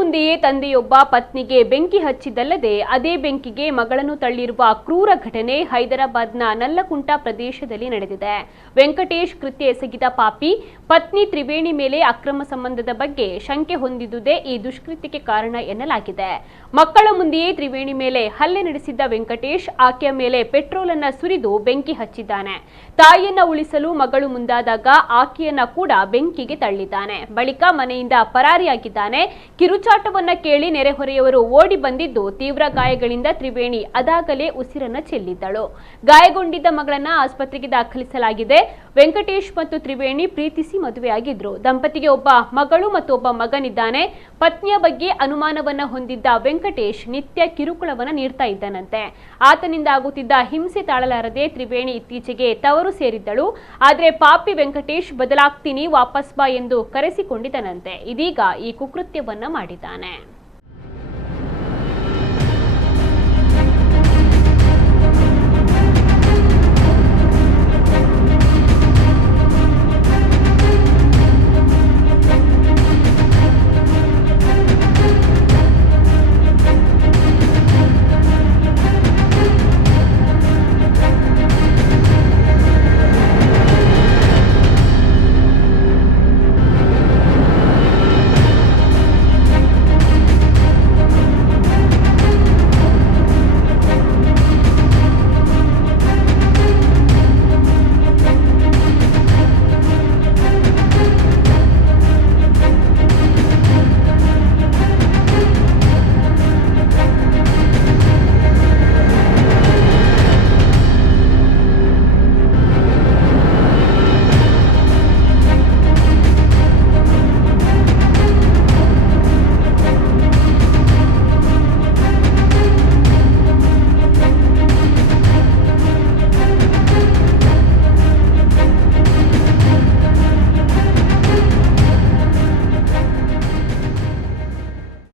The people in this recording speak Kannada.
ಮುಂದೆಯೇ ತಂದೆಯೊಬ್ಬ ಪತ್ನಿಗೆ ಬೆಂಕಿ ಹಚ್ಚಿದ್ದಲ್ಲದೆ ಅದೇ ಬೆಂಕಿಗೆ ಮಗಳನ್ನು ತಳ್ಳಿರುವ ಕ್ರೂರ ಘಟನೆ ಹೈದರಾಬಾದ್ನ ನಲ್ಲಕುಂಟ ಪ್ರದೇಶದಲ್ಲಿ ನಡೆದಿದೆ. ವೆಂಕಟೇಶ್ ಕೃತ್ಯ ಎಸಗಿದ ಪಾಪಿ ಪತ್ನಿ ತ್ರಿವೇಣಿ ಮೇಲೆ ಅಕ್ರಮ ಸಂಬಂಧದ ಬಗ್ಗೆ ಶಂಕೆ ಹೊಂದಿದ್ದುದೇ ಈ ದುಷ್ಕೃತ್ಯಕ್ಕೆ ಕಾರಣ ಎನ್ನಲಾಗಿದೆ. ಮಕ್ಕಳ ಮುಂದೆಯೇ ತ್ರಿವೇಣಿ ಮೇಲೆ ಹಲ್ಲೆ ನಡೆಸಿದ್ದ ವೆಂಕಟೇಶ್ ಆಕೆಯ ಮೇಲೆ ಪೆಟ್ರೋಲ್ ಅನ್ನು ಸುರಿದು ಬೆಂಕಿ ಹಚ್ಚಿದ್ದಾನೆ. ತಾಯಿಯನ್ನ ಉಳಿಸಲು ಮಗಳು ಮುಂದಾದಾಗ ಆಕೆಯನ್ನ ಕೂಡ ಬೆಂಕಿಗೆ ತಳ್ಳಿದ್ದಾನೆ. ಬಳಿಕ ಮನೆಯಿಂದ ಪರಾರಿಯಾಗಿದ್ದಾನೆ. ಕಿರುಚಾಟವನ್ನ ಕೇಳಿ ನೆರೆಹೊರೆಯವರು ಓಡಿ ಬಂದಿದ್ದು ತೀವ್ರ ಗಾಯಗಳಿಂದ ತ್ರಿವೇಣಿ ಅದಾಗಲೇ ಉಸಿರನ್ನ ಚೆಲ್ಲಿದ್ದಳು. ಗಾಯಗೊಂಡಿದ್ದ ಮಗಳನ್ನ ಆಸ್ಪತ್ರೆಗೆ ದಾಖಲಿಸಲಾಗಿದೆ. ವೆಂಕಟೇಶ್ ಮತ್ತು ತ್ರಿವೇಣಿ ಪ್ರೀತಿಸಿ ಮದುವೆಯಾಗಿದ್ರು. ದಂಪತಿಗೆ ಒಬ್ಬ ಮಗಳು ಮತ್ತು ಒಬ್ಬ ಮಗನಿದ್ದಾನೆ. ಪತ್ನಿಯ ಬಗ್ಗೆ ಅನುಮಾನವನ್ನ ಹೊಂದಿದ್ದ ವೆಂಕಟೇಶ್ ನಿತ್ಯ ಕಿರುಕುಳವನ್ನ ನೀಡ್ತಾ ಇದ್ದನಂತೆ. ಆತನಿಂದ ಆಗುತ್ತಿದ್ದ ಹಿಂಸೆ ತಾಳಲಾರದೆ ತ್ರಿವೇಣಿ ಇತ್ತೀಚೆಗೆ ತವರು ಸೇರಿದ್ದಳು. ಆದ್ರೆ ಪಾಪಿ ವೆಂಕಟೇಶ್ ಬದಲಾಗ್ತೀನಿ ವಾಪಸ್ ಬಾ ಎಂದು ಕರೆಸಿಕೊಂಡಿದ್ದನಂತೆ. ಇದೀಗ ಈ ಕುಕೃತ್ಯವನ್ನ ಮಾಡಿದ್ದಾನೆ.